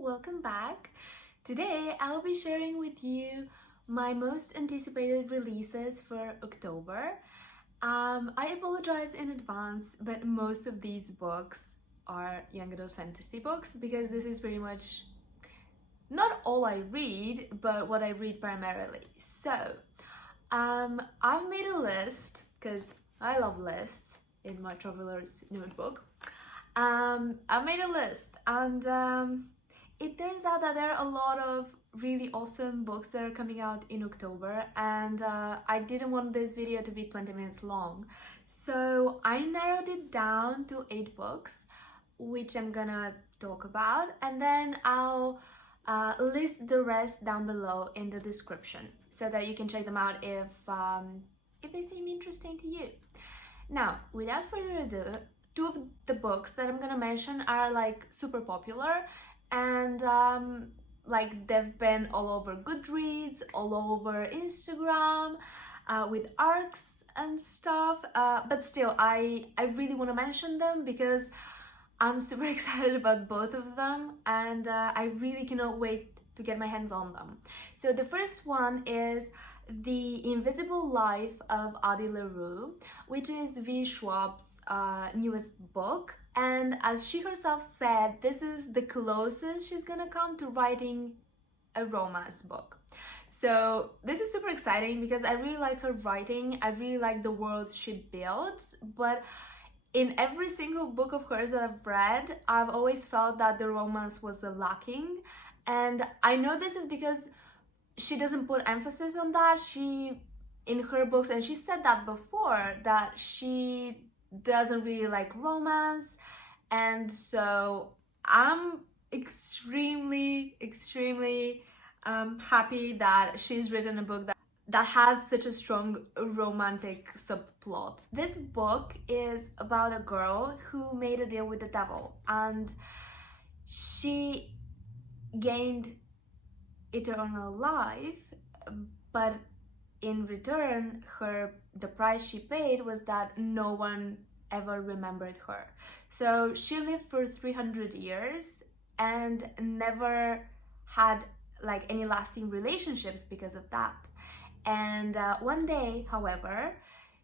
welcome back. Today I'll be sharing with you my most anticipated releases for October. I apologize in advance, but most of these books are young adult fantasy books because this is pretty much not all I read, but what I read primarily. So I've made a list because I love lists in my traveler's notebook. I made a list, and it turns out that there are a lot of really awesome books that are coming out in October, and I didn't want this video to be 20 minutes long, so I narrowed it down to 8 books, which I'm gonna talk about, and then I'll list the rest down below in the description so that you can check them out if they seem interesting to you. Now, without further ado, 2 of the books that I'm gonna mention are like super popular, and like they've been all over Goodreads, all over Instagram, with arcs and stuff, but still I really want to mention them because I'm super excited about both of them, and I really cannot wait to get my hands on them. So the first one is The Invisible Life of Addie LaRue, which is V. Schwab's newest book, and as she herself said, this is the closest she's gonna come to writing a romance book. So this is super exciting because I really like her writing, I really like the worlds she builds, but in every single book of hers that I've read, I've always felt that the romance was lacking, and I know this is because she doesn't put emphasis on that. She, in her books, and she said that before, that she doesn't really like romance, and so I'm extremely happy that she's written a book that has such a strong romantic subplot. This book is about a girl who made a deal with the devil, and she gained eternal life, but in return the price she paid was that no one ever remembered her. So she lived for 300 years and never had like any lasting relationships because of that. And one day, however,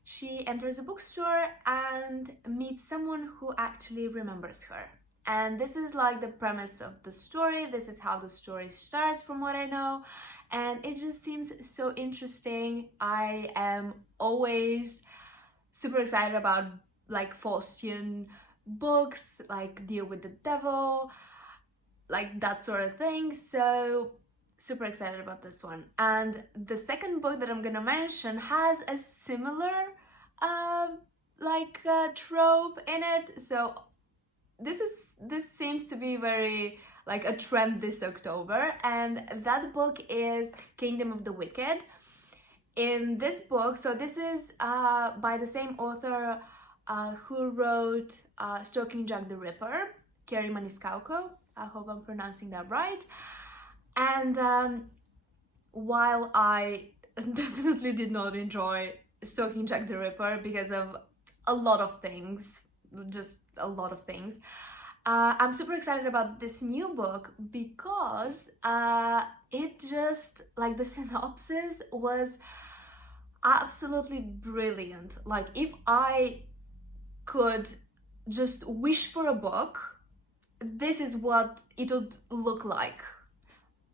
she enters a bookstore and meets someone who actually remembers her. And this is like the premise of the story. This is how the story starts, from what I know, and it just seems so interesting. I am always super excited about like Faustian books, like Deal with the Devil, like that sort of thing, so super excited about this one. And the second book that I'm gonna mention has a similar trope in it, so this seems to be very like a trend this October, and that book is Kingdom of the Wicked. In this book, so this is by the same author who wrote Stalking Jack the Ripper, Kerry Maniscalco. I hope I'm pronouncing that right. And while I definitely did not enjoy Stalking Jack the Ripper because of a lot of things, just a lot of things, I'm super excited about this new book because it just, like, the synopsis was absolutely brilliant. Like, if I could just wish for a book, this is what it would look like.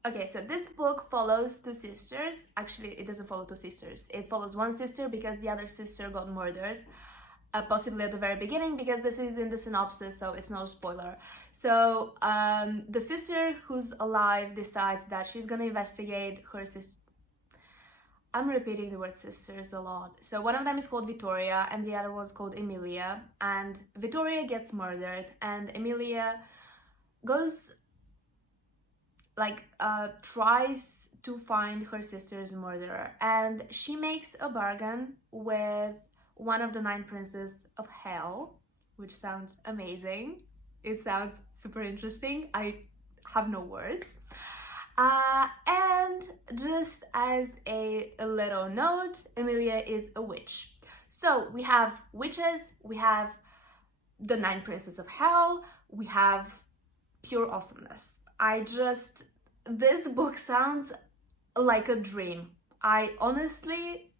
Okay, so this book follows 2 sisters. Actually, it doesn't follow 2 sisters. It follows one sister because the other sister got murdered, possibly at the very beginning, because this is in the synopsis, so it's no spoiler. So the sister who's alive decides that she's gonna investigate her sister. I'm repeating the word sisters a lot. So one of them is called Vittoria and the other one's called Emilia, and Vittoria gets murdered and Emilia goes tries to find her sister's murderer, and she makes a bargain with one of the 9 princes of hell, which sounds amazing. It sounds super interesting. I have no words. And just as a little note, Emilia is a witch. So we have witches, we have the 9 princes of hell, we have pure awesomeness. This book sounds like a dream. I honestly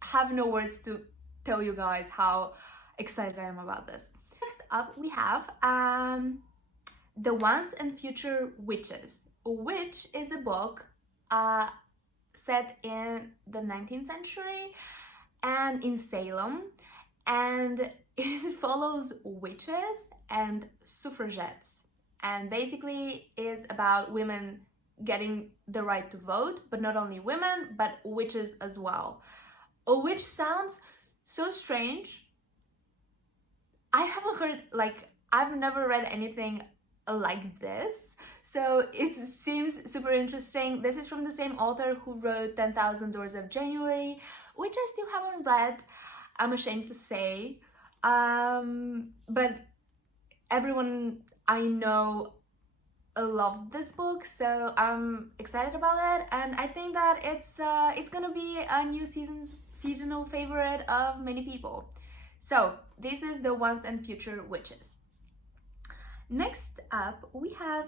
have no words to tell you guys how excited I am about this. Next up we have The Once and Future Witches, which is a book set in the 19th century and in Salem, and it follows witches and suffragettes, and basically is about women getting the right to vote, but not only women, but witches as well. A witch sounds so strange. I haven't heard, I've never read anything like this, so it seems super interesting. This is from the same author who wrote 10,000 Doors of January, which I still haven't read, I'm ashamed to say, but everyone I know loved this book, so I'm excited about it, and I think that it's gonna be a new seasonal favorite of many people. So this is The Once and Future Witches. Next up we have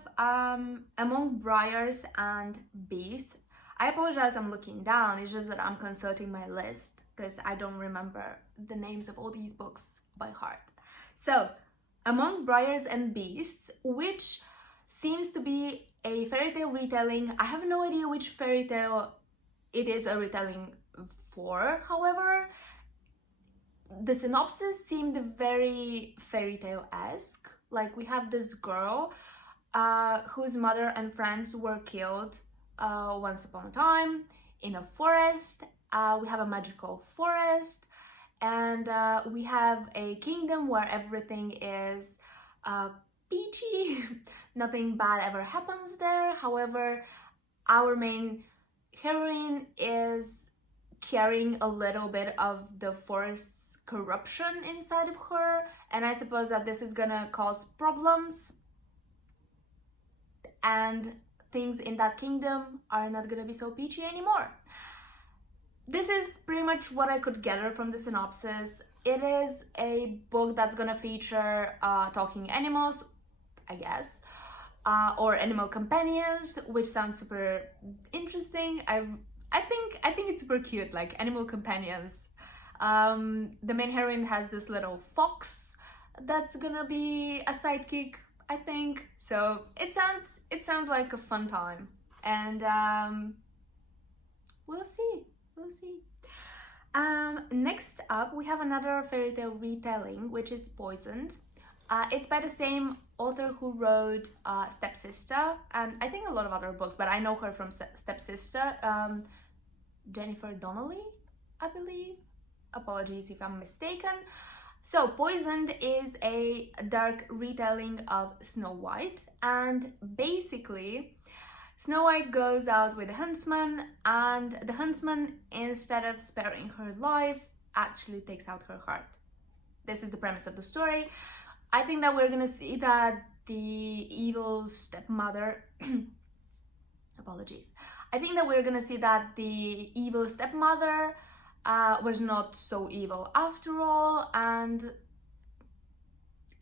Among Briars and Bees. I apologize, I'm looking down, it's just that I'm consulting my list because I don't remember the names of all these books by heart. So Among Briars and Beasts, which seems to be a fairy tale retelling. I have no idea which fairy tale it is a retelling for, however, the synopsis seemed very fairy tale-esque. Like, we have this girl whose mother and friends were killed once upon a time in a forest. We have a magical forest, and we have a kingdom where everything is peachy. Nothing bad ever happens there. However, our main heroine is carrying a little bit of the forest's corruption inside of her, and I suppose that this is gonna cause problems, and things in that kingdom are not gonna be so peachy anymore. This is pretty much what I could gather from the synopsis. It is a book that's gonna feature talking animals, I guess, or animal companions, which sounds super interesting. I think it's super cute, like animal companions. The main heroine has this little fox that's gonna be a sidekick, I think. So it sounds like a fun time, and we'll see. Next up we have another fairy tale retelling, which is Poisoned. It's by the same author who wrote Stepsister, and I think a lot of other books, but I know her from Stepsister, Jennifer Donnelly, I believe. Apologies if I'm mistaken. So Poisoned is a dark retelling of Snow White, and basically Snow White goes out with a huntsman, and the huntsman, instead of sparing her life, actually takes out her heart. This is the premise of the story. I think that we're gonna see that the evil stepmother apologies. I think that we're gonna see that the evil stepmother was not so evil after all, and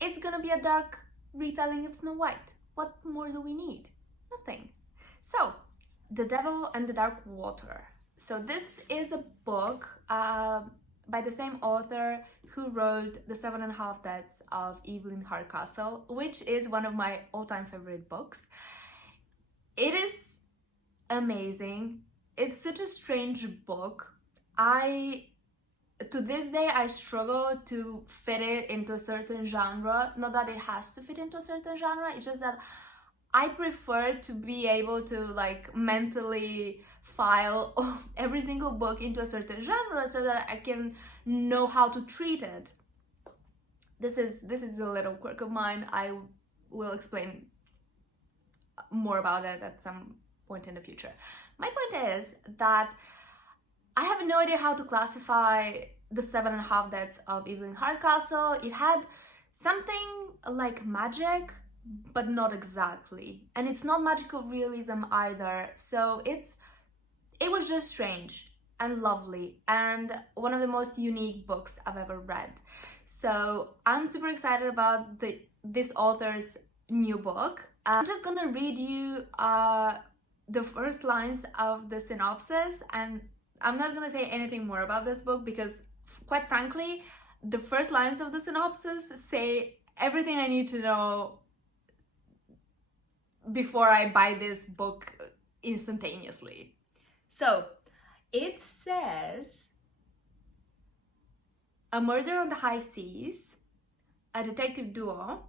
it's gonna be a dark retelling of Snow White. What more do we need? Nothing. So, The Devil and the Dark Water. So this is a book by the same author who wrote The 7.5 Deaths of Evelyn Hardcastle, which is one of my all-time favorite books. It is amazing. It's such a strange book. To this day, I struggle to fit it into a certain genre. Not that it has to fit into a certain genre, it's just that I prefer to be able to like mentally file every single book into a certain genre so that I can know how to treat it. This is a little quirk of mine. I will explain more about it at some point in the future. My point is that I have no idea how to classify The 7.5 Deaths of Evelyn Hardcastle. It had something like magic, but not exactly. And it's not magical realism either. So it was just strange and lovely and one of the most unique books I've ever read. So I'm super excited about this author's new book. I'm just gonna read you the first lines of the synopsis, and I'm not gonna say anything more about this book because, quite frankly, the first lines of the synopsis say everything I need to know before I buy this book instantaneously. So, it says, a murder on the high seas, a detective duo,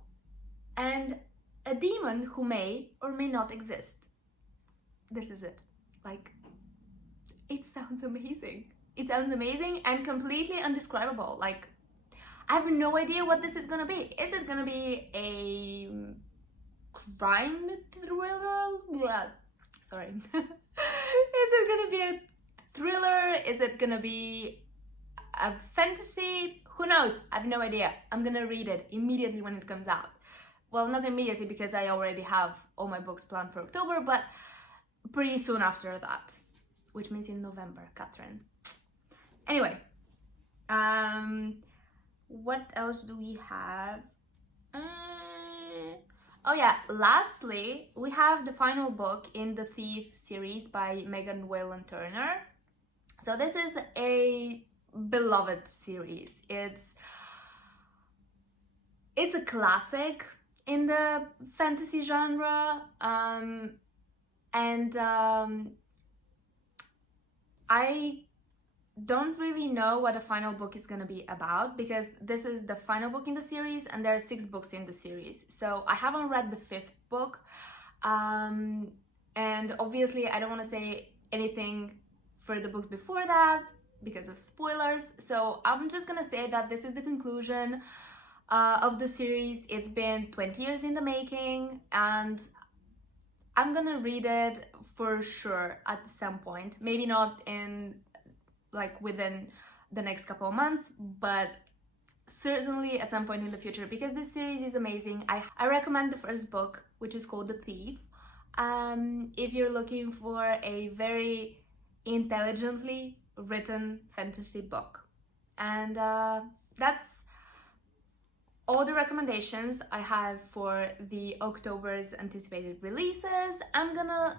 and a demon who may or may not exist. This is it. Like, it sounds amazing. It sounds amazing and completely undescribable. Like, I have no idea what this is gonna be. Is it gonna be a crime thriller? Blah. Sorry. Is it gonna be a thriller? Is it gonna be a fantasy? Who knows? I have no idea. I'm gonna read it immediately when it comes out. Well, not immediately because I already have all my books planned for October, but pretty soon after that, which means in November, Catherine. Anyway, what else do we have? Oh yeah, lastly, we have the final book in the Thief series by Megan Whalen Turner. So this is a beloved series. It's a classic in the fantasy genre, I don't really know what the final book is gonna be about because this is the final book in the series and there are 6 books in the series. So I haven't read the 5th book, and obviously I don't want to say anything for the books before that because of spoilers. So I'm just gonna say that this is the conclusion of the series. It's been 20 years in the making and I'm gonna read it for sure at some point. Maybe not in like within the next couple of months, but certainly at some point in the future because this series is amazing. I recommend the first book, which is called The Thief, if you're looking for a very intelligently written fantasy book. And that's all the recommendations I have for the October's anticipated releases. I'm gonna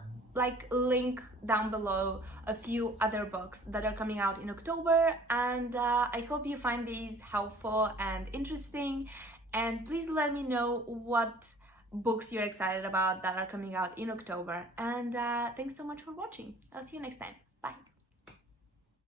link down below a few other books that are coming out in October, and I hope you find these helpful and interesting, and please let me know what books you're excited about that are coming out in October. And thanks so much for watching. I'll see you next time. Bye.